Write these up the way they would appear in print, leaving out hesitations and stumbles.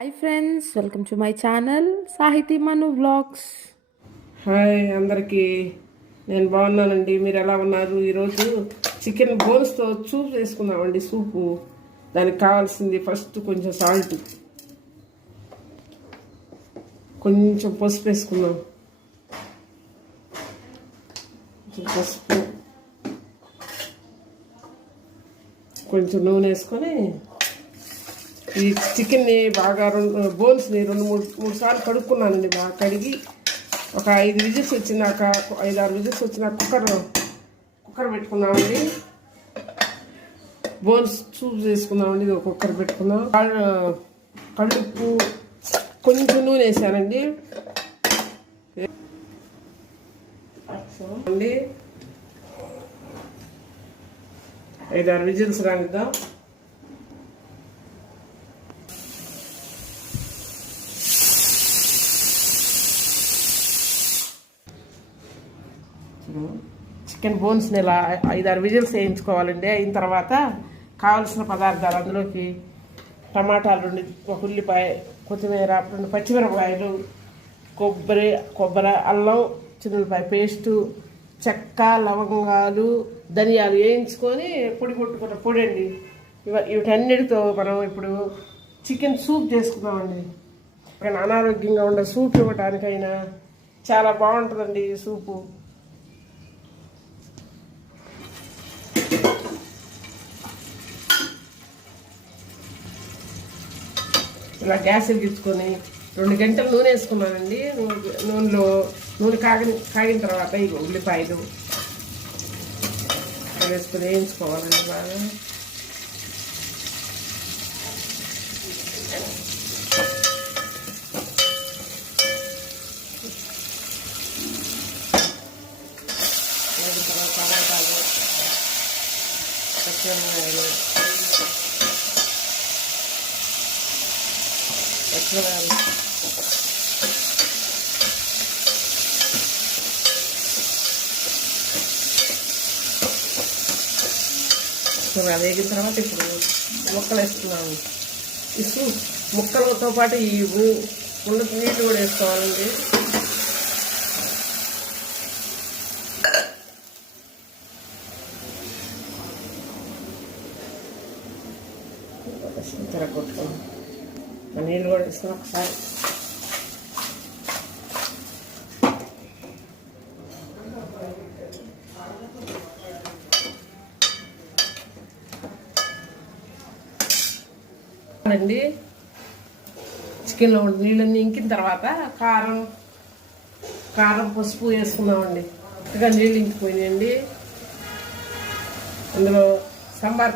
Hi friends, welcome to my channel సాహితీ మను vlogs. Hi అందరికీ, నేను బాగున్నానండి. మీరు ఎలా ఉన్నారు? ఈరోజు చికెన్ బోన్స్తో సూప్ వేసుకుందామండి. సూపు దానికి కావాల్సింది ఫస్ట్ కొంచెం సాల్ట్, కొంచెం పసుపు వేసుకుందాం. పసుపు, కొంచెం నూనె వేసుకొని ఈ చికెన్ని బాగా బోన్స్ని మూడు సార్లు కడుక్కున్నానండి. బాగా కడిగి ఒక 5 విజిల్స్ వచ్చినాక 5-6 విజిల్స్ వచ్చినాక కుక్కర్ పెట్టుకున్నామండి. బోన్స్ సూప్ చేసుకుందామండి. ఇది ఒక కుక్కర్ పెట్టుకుందాం. కళ్ళుప్పు, కొంచెం నూనె వేసానండి. 5-6 విజిల్స్ రానిద్దాం. చికెన్ బోన్స్ని ఇలా 5-6 విజిల్స్ వేయించుకోవాలండి. అయిన తర్వాత కావలసిన పదార్థాలు, అందులోకి టమాటాలు 2, ఒక ఉల్లిపాయ, కొత్తిమీర, 2 పచ్చిమిరపకాయలు, కొబ్బరి, అల్లం, చిన్నులపాయ పేస్టు, చెక్క, లవంగాలు, ధనియాలు వేయించుకొని పొడి కొట్టుకున్న పొడి అండి. వీటన్నిటితో మనం ఇప్పుడు చికెన్ సూప్ చేసుకుందామండి. అనారోగ్యంగా ఉండే సూప్ ఇవ్వటానికైనా చాలా బాగుంటుందండి ఈ సూపు. ఇలా గ్యాస్ వెలిగించుకొని 2 గంటలు నూనె వేసుకున్నానండి. నూనె కాగిన తర్వాత ఇక ఉల్లిపాయలు వేసుకొని వేయించుకోవాలండి బాగా. వేగిన తర్వాత టమాటాలు, పచ్చిమిరపకాయలు, వేగిన తర్వాత ఇప్పుడు ముక్కలు వేస్తున్నాము. ఈ సూప్ ముక్కలతో పాటు ఈ ఉన్న నీళ్ళు కూడా వేసుకోవాలండి. తిరగొట్టుకోండి. నీళ్ళు కూడా వేసుకుని ఒకసారి అండి. చికెన్లో నీళ్ళన్నీ ఇంకిన తర్వాత కారం, పసుపు వేసుకున్నామండి. చక్కగా నీళ్ళు ఇంకిపోయినాయండి. అందులో సాంబార్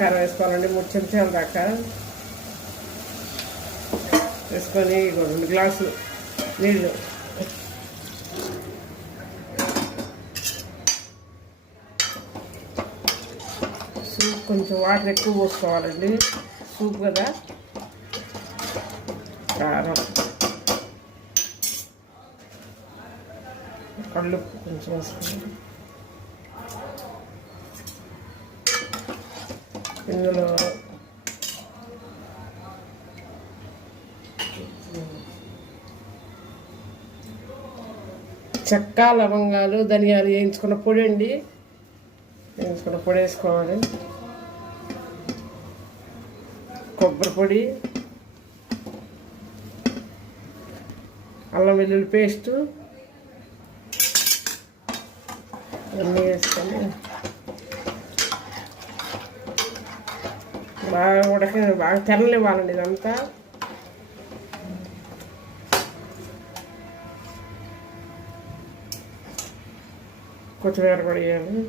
కారం వేసుకోవాలండి. 3 చెంచాల దాకా వేసుకొని 2 గ్లాసులు నీళ్ళు, సూప్ కొంచెం వాటర్ ఎక్కువ పోసుకోవాలండి. సూప్ కదా. కారం, కళ్ళుప్పు కొంచెం వేసుకోండి. ఇందులో చెక్క, లవంగాలు, ధనియాలు వేయించుకున్న పొడి అండి. వేయించుకున్న పొడి వేసుకోవాలి. కొబ్బరి పొడి, అల్లం వెల్లుల్లి పేస్టు అన్నీ వేసుకొని బాగా తెరలివ్వాలండి ఇదంతా. కొత్తిమీర కూడా వేయాలి.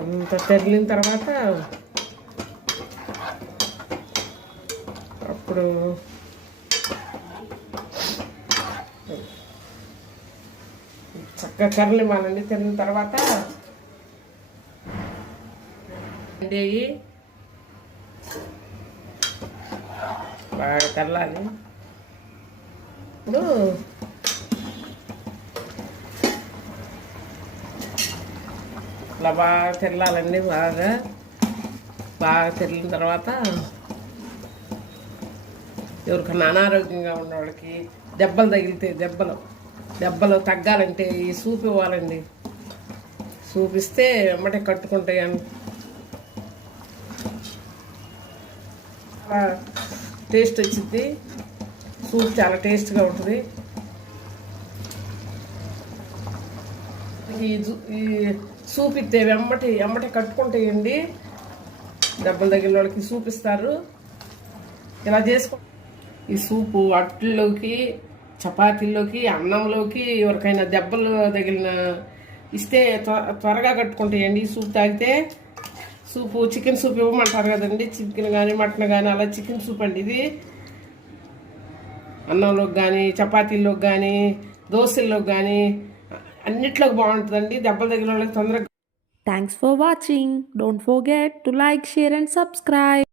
అంతా తెరిలిన తర్వాత అప్పుడు చక్కగా తెరలివ్వాలండి. తెరిలిన తర్వాత బాగా తెల్లాలి. ఇప్పుడు ఇలా బాగా తెల్లాలండి. బాగా బాగా తెల్లిన తర్వాత ఎవరికన్నా అనారోగ్యంగా ఉన్న వాళ్ళకి దెబ్బలు తగిలితే దెబ్బలు తగ్గాలంటే ఈ సూప్ ఇవ్వాలండి. సూప్ ఇస్తే వెంబటే కట్టుకుంటాయి అని టేస్ట్ వచ్చింది. సూప్ చాలా టేస్ట్గా ఉంటుంది. ఈ సూప్ ఇస్తే వెంబటే కట్టుకుంటాయండి. దెబ్బలు తగిలిన వాళ్ళకి సూప్ ఇస్తారు. ఇలా చేసుకో. ఈ సూపు అట్లలోకి, చపాతీల్లోకి, అన్నంలోకి, ఎవరికైనా దెబ్బలు తగిలిన ఇస్తే త్వరగా కట్టుకుంటాయండి. ఈ సూప్ తాగితే. సూపు చికెన్ సూప్ ఇవ్వమంటారు కదండి, చికెన్ కానీ మటన్ కానీ, అలా చికెన్ సూప్ అండి ఇది. అన్నంలోకి కానీ, చపాతీల్లోకి కానీ, దోశల్లోకి కానీ అన్నిట్లోకి బాగుంటుందండి. దెబ్బలు తగిలిన వాళ్ళకి తొందరగా. Thanks for watching. Don't forget to like, share and subscribe.